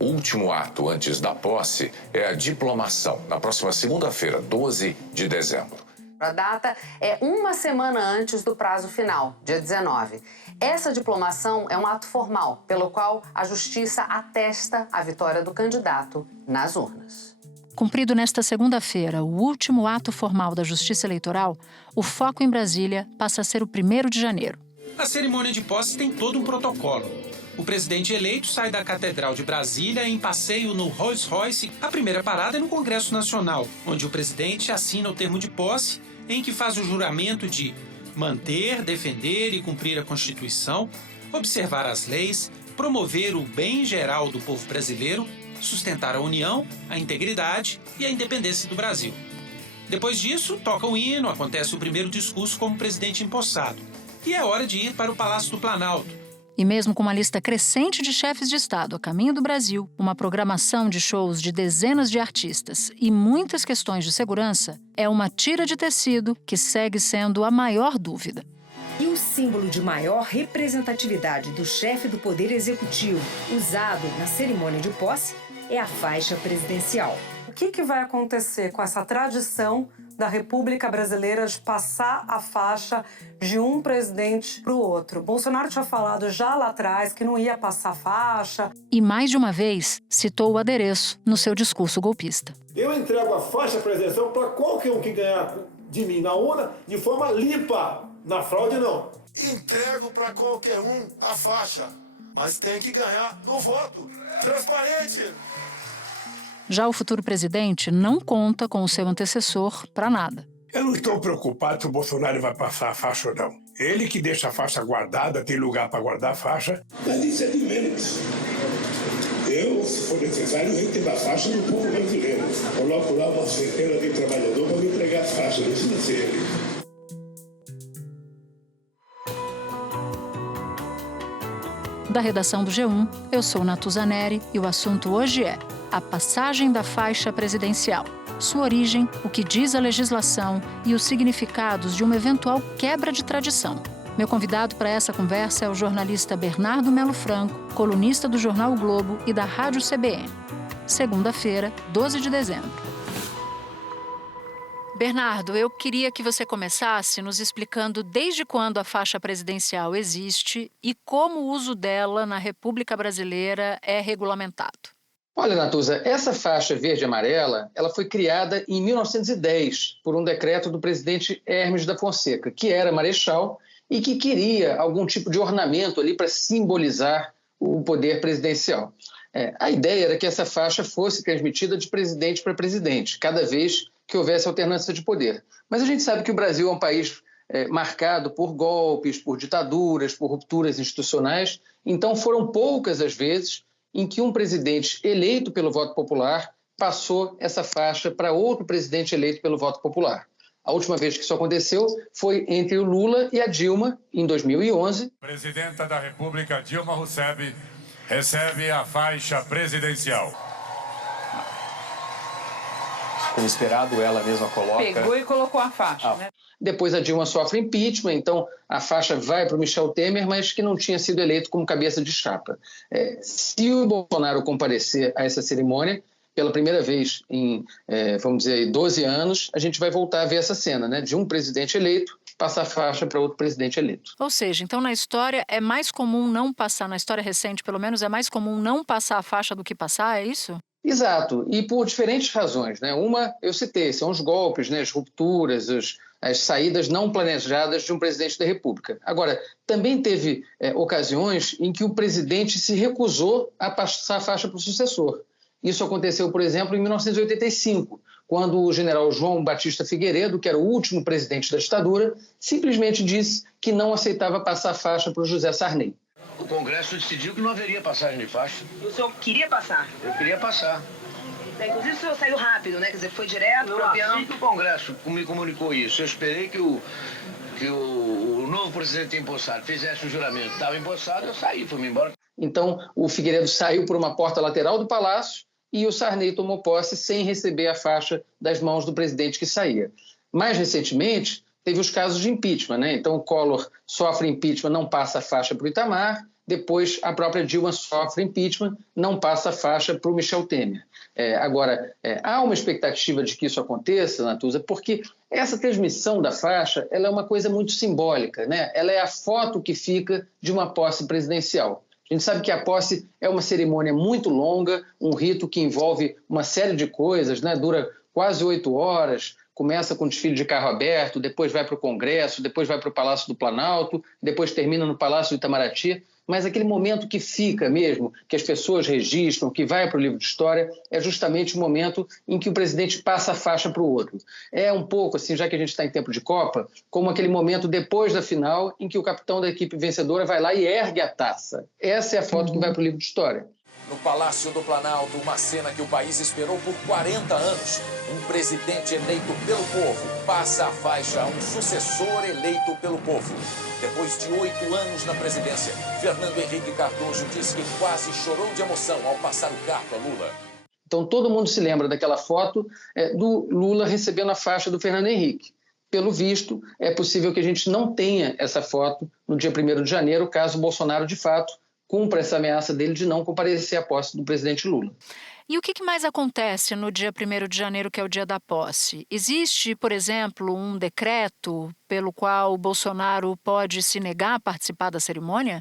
O último ato antes da posse é a diplomação, na próxima segunda-feira, 12 de dezembro. A data é uma semana antes do prazo final, dia 19. Essa diplomação é um ato formal, pelo qual a Justiça atesta a vitória do candidato nas urnas. Cumprido nesta segunda-feira o último ato formal da Justiça Eleitoral, o foco em Brasília passa a ser o 1º de janeiro. A cerimônia de posse tem todo um protocolo. O presidente eleito sai da Catedral de Brasília em passeio no Rolls-Royce. A primeira parada é no Congresso Nacional, onde o presidente assina o termo de posse, em que faz o juramento de manter, defender e cumprir a Constituição, observar as leis, promover o bem geral do povo brasileiro, sustentar a união, a integridade e a independência do Brasil. Depois disso, toca o hino, acontece o primeiro discurso como presidente empossado. E é hora de ir para o Palácio do Planalto. E mesmo com uma lista crescente de chefes de Estado a caminho do Brasil, uma programação de shows de dezenas de artistas e muitas questões de segurança, é uma tira de tecido que segue sendo a maior dúvida. E o símbolo de maior representatividade do chefe do Poder Executivo, usado na cerimônia de posse, é a faixa presidencial. O que vai acontecer com essa tradição da República Brasileira de passar a faixa de um presidente para o outro? Bolsonaro tinha falado já lá atrás que não ia passar a faixa. E mais de uma vez citou o adereço no seu discurso golpista. Eu entrego a faixa presidencial para qualquer um que ganhar de mim na urna de forma limpa. Na fraude, não. Entrego para qualquer um a faixa, mas tem que ganhar no voto. Transparente. Já o futuro presidente não conta com o seu antecessor para nada. Eu não estou preocupado se o Bolsonaro vai passar a faixa ou não. Ele que deixa a faixa guardada, tem lugar para guardar a faixa. Mas isso é de menos. Eu, se for necessário, retiro a faixa do povo brasileiro. Coloco lá uma centena de trabalhador para me entregar a faixa, não precisa ser ele. Da redação do G1, eu sou Natuza Neri e o assunto hoje é a passagem da faixa presidencial, sua origem, o que diz a legislação e os significados de uma eventual quebra de tradição. Meu convidado para essa conversa é o jornalista Bernardo Melo Franco, colunista do jornal o Globo e da Rádio CBN. Segunda-feira, 12 de dezembro. Bernardo, eu queria que você começasse nos explicando desde quando a faixa presidencial existe e como o uso dela na República Brasileira é regulamentado. Olha, Natuza, essa faixa verde e amarela ela foi criada em 1910 por um decreto do presidente Hermes da Fonseca, que era marechal e que queria algum tipo de ornamento ali para simbolizar o poder presidencial. A ideia era que essa faixa fosse transmitida de presidente para presidente, cada vez que houvesse alternância de poder. Mas a gente sabe que o Brasil é um país marcado por golpes, por ditaduras, por rupturas institucionais, então foram poucas as vezes em que um presidente eleito pelo voto popular passou essa faixa para outro presidente eleito pelo voto popular. A última vez que isso aconteceu foi entre o Lula e a Dilma, em 2011. Presidenta da República, Dilma Rousseff, recebe a faixa presidencial. Como esperado, ela mesma coloca... Pegou e colocou a faixa, né? Depois a Dilma sofre impeachment, então a faixa vai para o Michel Temer, mas que não tinha sido eleito como cabeça de chapa. Se o Bolsonaro comparecer a essa cerimônia, pela primeira vez em, vamos dizer, 12 anos, a gente vai voltar a ver essa cena, né? De um presidente eleito passar a faixa para outro presidente eleito. Ou seja, então na história é mais comum não passar, na história recente pelo menos, é mais comum não passar a faixa do que passar, é isso? Exato, e por diferentes razões, né? Uma, eu citei, são os golpes, né? As rupturas, as saídas não planejadas de um presidente da República. Agora, também teve ocasiões em que o presidente se recusou a passar a faixa para o sucessor. Isso aconteceu, por exemplo, em 1985, quando o general João Batista Figueiredo, que era o último presidente da ditadura, simplesmente disse que não aceitava passar a faixa para o José Sarney. O Congresso decidiu que não haveria passagem de faixa. O senhor queria passar? Eu queria passar. Inclusive o senhor saiu rápido, né? Quer dizer, foi direto pro avião. Assim que o Congresso me comunicou isso, eu esperei que o novo presidente empossado fizesse o juramento. Estava empossado, eu saí, fui-me embora. Então, o Figueiredo saiu por uma porta lateral do Palácio e o Sarney tomou posse sem receber a faixa das mãos do presidente que saía. Mais recentemente, teve os casos de impeachment, né? Então, o Collor sofre impeachment, não passa a faixa para o Itamar. depois a própria Dilma sofre impeachment, não passa a faixa para o Michel Temer. Agora, há uma expectativa de que isso aconteça, Natuza, porque essa transmissão da faixa ela é uma coisa muito simbólica, né? Ela é a foto que fica de uma posse presidencial. A gente sabe que a posse é uma cerimônia muito longa, um rito que envolve uma série de coisas, né? Dura quase 8 horas, começa com desfile de carro aberto, depois vai para o Congresso, depois vai para o Palácio do Planalto, depois termina no Palácio do Itamaraty. Mas aquele momento que fica mesmo, que as pessoas registram, que vai para o livro de história, é justamente o momento em que o presidente passa a faixa para o outro. É um pouco, assim, já que a gente está em tempo de Copa, como aquele momento depois da final em que o capitão da equipe vencedora vai lá e ergue a taça. Essa é a foto que vai para o livro de história. No Palácio do Planalto, uma cena que o país esperou por 40 anos. Um presidente eleito pelo povo passa a faixa a um sucessor eleito pelo povo. Depois de 8 anos na presidência, Fernando Henrique Cardoso disse que quase chorou de emoção ao passar o cargo a Lula. Então todo mundo se lembra daquela foto do Lula recebendo a faixa do Fernando Henrique. Pelo visto, é possível que a gente não tenha essa foto no dia 1º de janeiro, caso o Bolsonaro, de fato, cumpra essa ameaça dele de não comparecer à posse do presidente Lula. E o que mais acontece no dia 1º de janeiro, que é o dia da posse? Existe, por exemplo, um decreto pelo qual o Bolsonaro pode se negar a participar da cerimônia?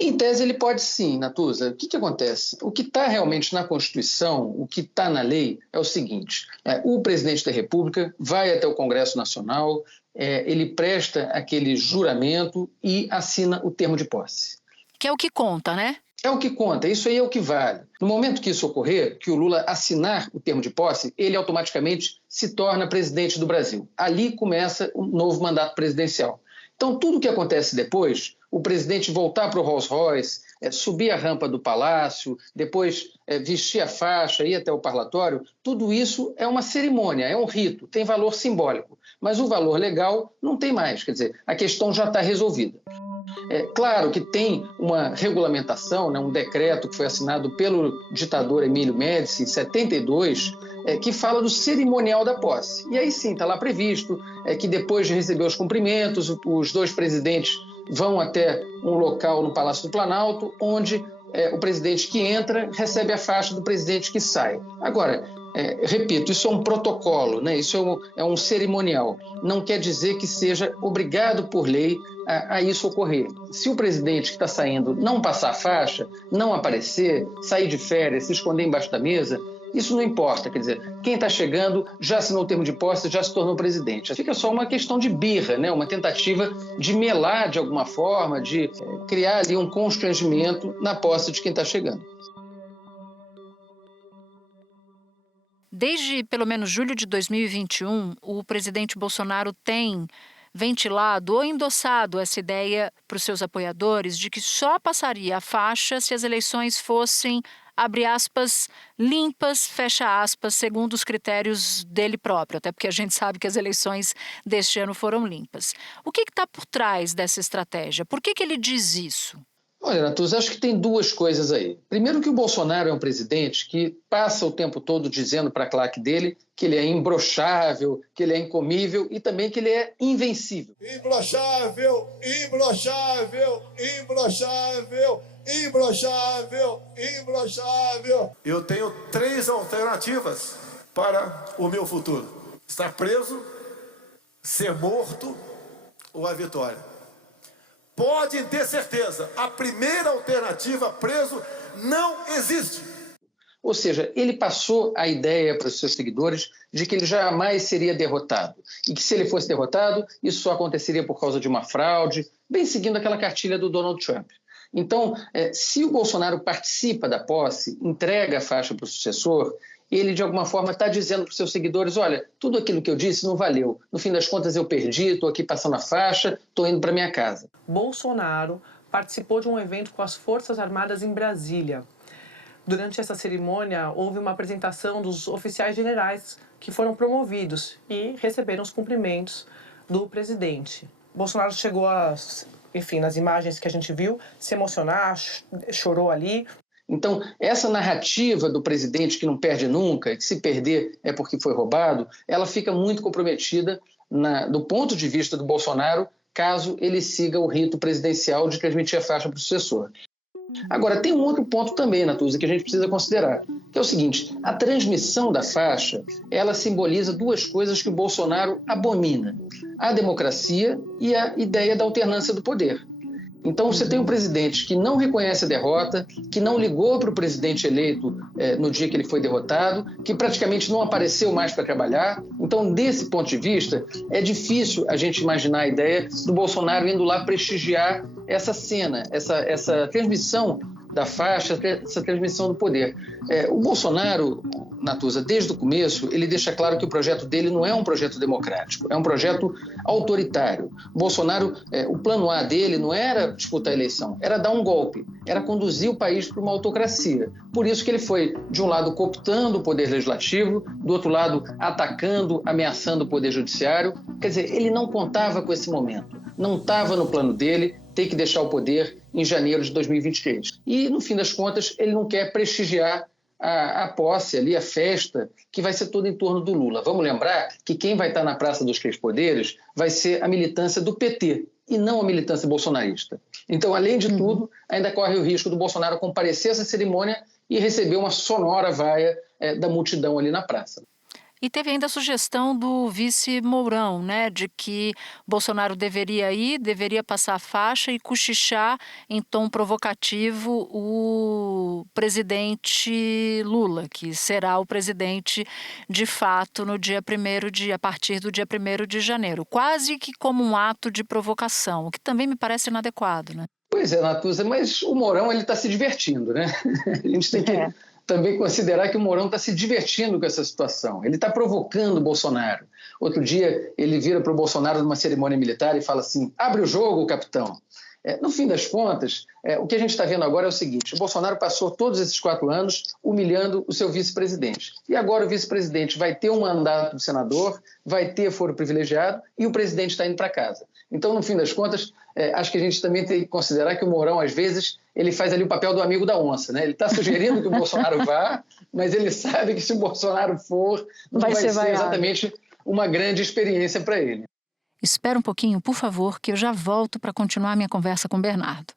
Em tese, ele pode sim, Natuza. O que acontece? O que está realmente na Constituição, o que está na lei, é o seguinte. O presidente da República vai até o Congresso Nacional, ele presta aquele juramento e assina o termo de posse. Que é o que conta, né? É o que conta, isso aí é o que vale. No momento que isso ocorrer, que o Lula assinar o termo de posse, ele automaticamente se torna presidente do Brasil. Ali começa um novo mandato presidencial. Então, tudo o que acontece depois, o presidente voltar para o Rolls Royce, subir a rampa do palácio, depois vestir a faixa, ir até o parlatório, tudo isso é uma cerimônia, é um rito, tem valor simbólico. Mas o valor legal não tem mais, quer dizer, a questão já está resolvida. É claro que tem uma regulamentação, né, um decreto que foi assinado pelo ditador Emílio Médici em 72, que fala do cerimonial da posse. E aí sim, está lá previsto que depois de receber os cumprimentos, os dois presidentes vão até um local no Palácio do Planalto, onde o presidente que entra recebe a faixa do presidente que sai. Agora, repito, isso é um protocolo, né? Isso é um cerimonial. Não quer dizer que seja obrigado por lei a isso ocorrer. Se o presidente que está saindo não passar a faixa, não aparecer, sair de férias, se esconder embaixo da mesa, isso não importa. Quer dizer, quem está chegando já assinou o termo de posse, já se tornou presidente. Fica só uma questão de birra, né? Uma tentativa de melar de alguma forma, de criar ali um constrangimento na posse de quem está chegando. Desde pelo menos julho de 2021, o presidente Bolsonaro tem ventilado ou endossado essa ideia para os seus apoiadores de que só passaria a faixa se as eleições fossem, abre aspas, limpas, fecha aspas, segundo os critérios dele próprio, até porque a gente sabe que as eleições deste ano foram limpas. O que está por trás dessa estratégia? Por que ele diz isso? Olha, Natuza, acho que tem duas coisas aí. Primeiro que o Bolsonaro é um presidente que passa o tempo todo dizendo para a claque dele que ele é imbrochável, que ele é incomível e também que ele é invencível. Imbrochável, imbrochável, imbrochável, imbrochável, imbrochável. Eu tenho 3 alternativas para o meu futuro: estar preso, ser morto ou a vitória. Podem ter certeza, a primeira alternativa, preso, não existe. Ou seja, ele passou a ideia para os seus seguidores de que ele jamais seria derrotado. E que se ele fosse derrotado, isso só aconteceria por causa de uma fraude, bem seguindo aquela cartilha do Donald Trump. Então, se o Bolsonaro participa da posse, entrega a faixa para o sucessor, ele, de alguma forma, está dizendo para os seus seguidores: olha, tudo aquilo que eu disse não valeu. No fim das contas, eu perdi, estou aqui passando a faixa, estou indo para minha casa. Bolsonaro participou de um evento com as Forças Armadas em Brasília. Durante essa cerimônia, houve uma apresentação dos oficiais generais que foram promovidos e receberam os cumprimentos do presidente. Bolsonaro chegou enfim, nas imagens que a gente viu, se emocionar, chorou ali. Então, essa narrativa do presidente que não perde nunca, que se perder é porque foi roubado, ela fica muito comprometida do ponto de vista do Bolsonaro, caso ele siga o rito presidencial de transmitir a faixa para o sucessor. Agora, tem um outro ponto também, Natuza, que a gente precisa considerar, que é o seguinte: a transmissão da faixa, ela simboliza duas coisas que o Bolsonaro abomina: a democracia e a ideia da alternância do poder. Então, você tem um presidente que não reconhece a derrota, que não ligou para o presidente eleito no dia que ele foi derrotado, que praticamente não apareceu mais para trabalhar. Então, desse ponto de vista, é difícil a gente imaginar a ideia do Bolsonaro indo lá prestigiar essa cena, essa transmissão da faixa, essa transmissão do poder. O Bolsonaro, Natuza, desde o começo, ele deixa claro que o projeto dele não é um projeto democrático, é um projeto autoritário. O Bolsonaro, o plano A dele não era disputar a eleição, era dar um golpe, era conduzir o país para uma autocracia. Por isso que ele foi, de um lado, cooptando o poder legislativo, do outro lado, atacando, ameaçando o poder judiciário. Quer dizer, ele não contava com esse momento, não estava no plano dele ter que deixar o poder em janeiro de 2023. E, no fim das contas, ele não quer prestigiar a posse ali, a festa, que vai ser toda em torno do Lula. Vamos lembrar que quem vai estar na Praça dos Três Poderes vai ser a militância do PT e não a militância bolsonarista. Então, além de tudo, ainda corre o risco do Bolsonaro comparecer a essa cerimônia e receber uma sonora vaia da multidão ali na praça. E teve ainda a sugestão do vice Mourão, né, de que Bolsonaro deveria passar a faixa e cochichar em tom provocativo o presidente Lula, que será o presidente de fato no a partir do dia 1º de janeiro, quase que como um ato de provocação, o que também me parece inadequado, né? Pois é, Natuza, mas o Mourão ele está se divertindo, né? A gente tem que também considerar que o Mourão está se divertindo com essa situação. Ele está provocando o Bolsonaro. Outro dia, ele vira para o Bolsonaro numa cerimônia militar e fala assim: abre o jogo, capitão. No fim das contas, o que a gente está vendo agora é o seguinte: o Bolsonaro passou todos esses 4 anos humilhando o seu vice-presidente. E agora o vice-presidente vai ter um mandato de senador, vai ter foro privilegiado e o presidente está indo para casa. Então, no fim das contas, acho que a gente também tem que considerar que o Mourão, às vezes, ele faz ali o papel do amigo da onça, né? Ele está sugerindo que o Bolsonaro vá, mas ele sabe que se o Bolsonaro for, não vai ser exatamente uma grande experiência para ele. Espera um pouquinho, por favor, que eu já volto para continuar minha conversa com o Bernardo.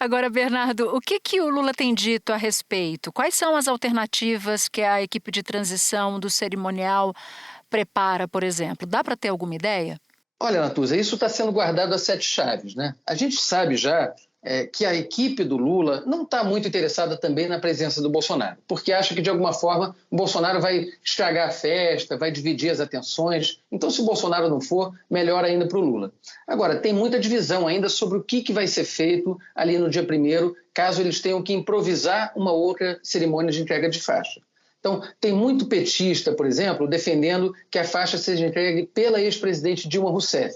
Agora, Bernardo, o que o Lula tem dito a respeito? Quais são as alternativas que a equipe de transição do cerimonial prepara, por exemplo? Dá para ter alguma ideia? Olha, Natuza, isso está sendo guardado a 7 chaves, né? A gente sabe já que a equipe do Lula não está muito interessada também na presença do Bolsonaro, porque acha que, de alguma forma, o Bolsonaro vai estragar a festa, vai dividir as atenções. Então, se o Bolsonaro não for, melhor ainda para o Lula. Agora, tem muita divisão ainda sobre o que vai ser feito ali no dia 1º, caso eles tenham que improvisar uma outra cerimônia de entrega de faixa. Então, tem muito petista, por exemplo, defendendo que a faixa seja entregue pela ex-presidente Dilma Rousseff,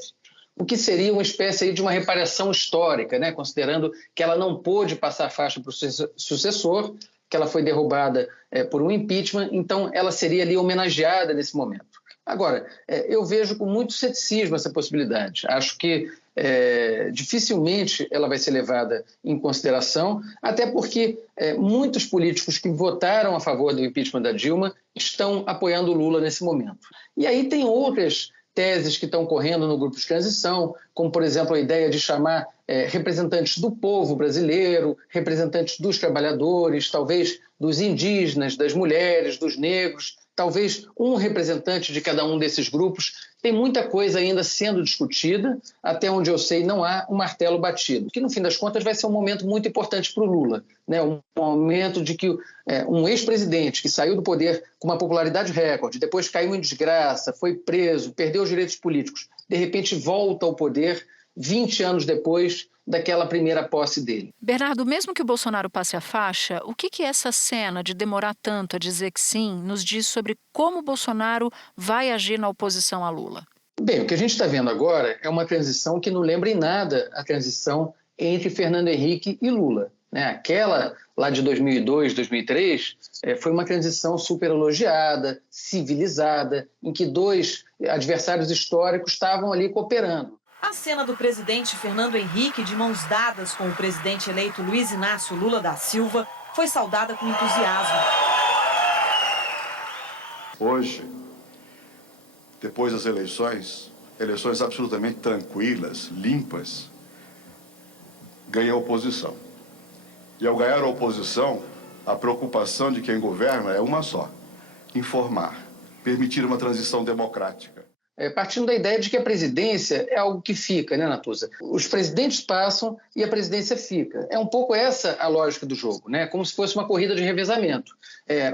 o que seria uma espécie aí de uma reparação histórica, né? Considerando que ela não pôde passar a faixa para o sucessor, que ela foi derrubada por um impeachment, então ela seria ali homenageada nesse momento. Agora, eu vejo com muito ceticismo essa possibilidade. Acho que dificilmente ela vai ser levada em consideração, até porque muitos políticos que votaram a favor do impeachment da Dilma estão apoiando o Lula nesse momento. E aí tem outras teses que estão correndo no grupo de transição, como, por exemplo, a ideia de chamar representantes do povo brasileiro, representantes dos trabalhadores, talvez dos indígenas, das mulheres, dos negros, talvez um representante de cada um desses grupos. Tem muita coisa ainda sendo discutida, até onde eu sei não há um martelo batido, que no fim das contas vai ser um momento muito importante para o Lula, né? Um momento de que um ex-presidente que saiu do poder com uma popularidade recorde, depois caiu em desgraça, foi preso, perdeu os direitos políticos, de repente volta ao poder 20 anos depois daquela primeira posse dele. Bernardo, mesmo que o Bolsonaro passe a faixa, o que essa cena de demorar tanto a dizer que sim nos diz sobre como o Bolsonaro vai agir na oposição a Lula? Bem, o que a gente está vendo agora é uma transição que não lembra em nada a transição entre Fernando Henrique e Lula, né? Aquela lá de 2002, 2003, foi uma transição super elogiada, civilizada, em que 2 adversários históricos estavam ali cooperando. A cena do presidente Fernando Henrique de mãos dadas com o presidente eleito Luiz Inácio Lula da Silva foi saudada com entusiasmo. Hoje, depois das eleições absolutamente tranquilas, limpas, ganha a oposição. E ao ganhar a oposição, a preocupação de quem governa é uma só: informar, permitir uma transição democrática. Partindo da ideia de que a presidência é algo que fica, né, Natuza? Os presidentes passam e a presidência fica. É um pouco essa a lógica do jogo, né? Como se fosse uma corrida de revezamento.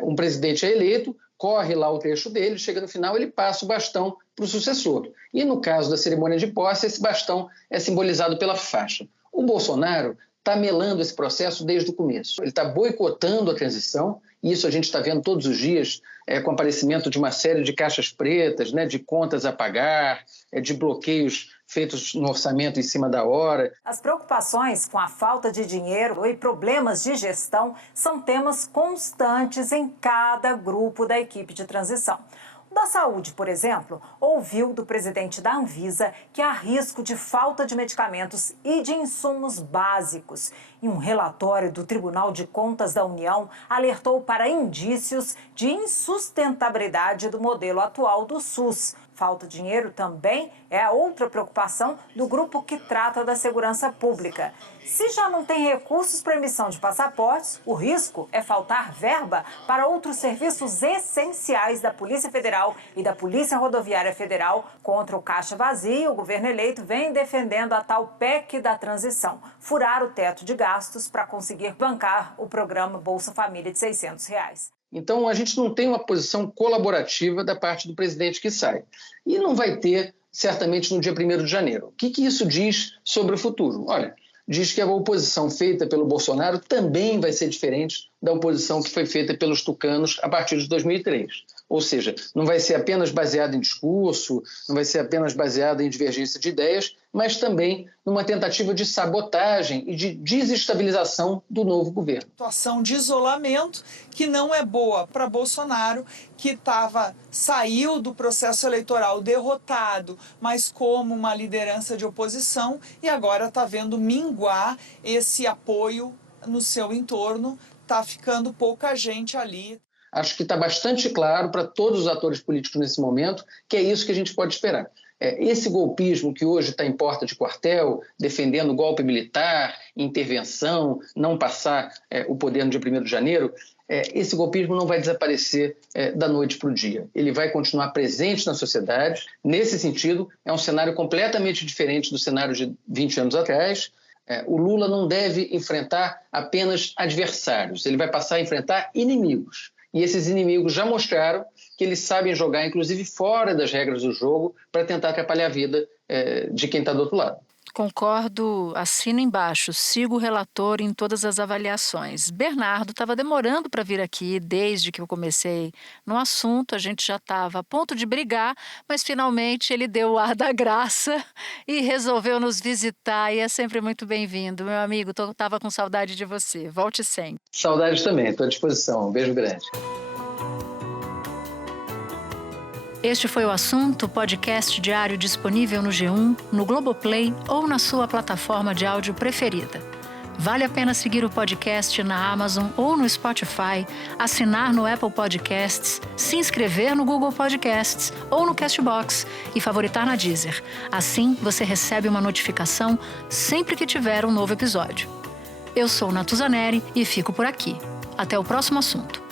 Um presidente é eleito, corre lá o trecho dele, chega no final, ele passa o bastão para o sucessor. E no caso da cerimônia de posse, esse bastão é simbolizado pela faixa. O Bolsonaro está melando esse processo desde o começo. Ele está boicotando a transição, e isso a gente está vendo todos os dias, com o aparecimento de uma série de caixas pretas, né, de contas a pagar, de bloqueios feitos no orçamento em cima da hora. As preocupações com a falta de dinheiro e problemas de gestão são temas constantes em cada grupo da equipe de transição. Da saúde, por exemplo, ouviu do presidente da Anvisa que há risco de falta de medicamentos e de insumos básicos. E um relatório do Tribunal de Contas da União alertou para indícios de insustentabilidade do modelo atual do SUS. Falta de dinheiro também é a outra preocupação do grupo que trata da segurança pública. Se já não tem recursos para emissão de passaportes, o risco é faltar verba para outros serviços essenciais da Polícia Federal e da Polícia Rodoviária Federal. Contra o caixa vazio, o governo eleito vem defendendo a tal PEC da transição, furar o teto de gastos para conseguir bancar o programa Bolsa Família de R$ 600. Então, a gente não tem uma posição colaborativa da parte do presidente que sai. E não vai ter, certamente, no dia 1º de janeiro. O que isso diz sobre o futuro? Olha, diz que a oposição feita pelo Bolsonaro também vai ser diferente da oposição que foi feita pelos tucanos a partir de 2003. Ou seja, não vai ser apenas baseada em discurso, não vai ser apenas baseada em divergência de ideias, mas também numa tentativa de sabotagem e de desestabilização do novo governo. Situação de isolamento que não é boa para Bolsonaro, que saiu do processo eleitoral derrotado, mas como uma liderança de oposição, e agora está vendo minguar esse apoio no seu entorno, está ficando pouca gente ali. Acho que está bastante claro para todos os atores políticos nesse momento que é isso que a gente pode esperar. Esse golpismo que hoje está em porta de quartel, defendendo golpe militar, intervenção, não passar o poder no dia 1º de janeiro, esse golpismo não vai desaparecer da noite para o dia. Ele vai continuar presente na sociedade. Nesse sentido, é um cenário completamente diferente do cenário de 20 anos atrás. O Lula não deve enfrentar apenas adversários, ele vai passar a enfrentar inimigos. E esses inimigos já mostraram que eles sabem jogar, inclusive fora das regras do jogo, para tentar atrapalhar a vida de quem está do outro lado. Concordo, assino embaixo, sigo o relator em todas as avaliações. Bernardo estava demorando para vir aqui desde que eu comecei no assunto, a gente já estava a ponto de brigar, mas finalmente ele deu o ar da graça e resolveu nos visitar e é sempre muito bem-vindo. Meu amigo, estava com saudade de você, volte sempre. Saudade também, estou à disposição, um beijo grande. Este foi o Assunto, podcast diário disponível no G1, no Globoplay ou na sua plataforma de áudio preferida. Vale a pena seguir o podcast na Amazon ou no Spotify, assinar no Apple Podcasts, se inscrever no Google Podcasts ou no Castbox e favoritar na Deezer. Assim, você recebe uma notificação sempre que tiver um novo episódio. Eu sou Natuza Neri e fico por aqui. Até o próximo assunto.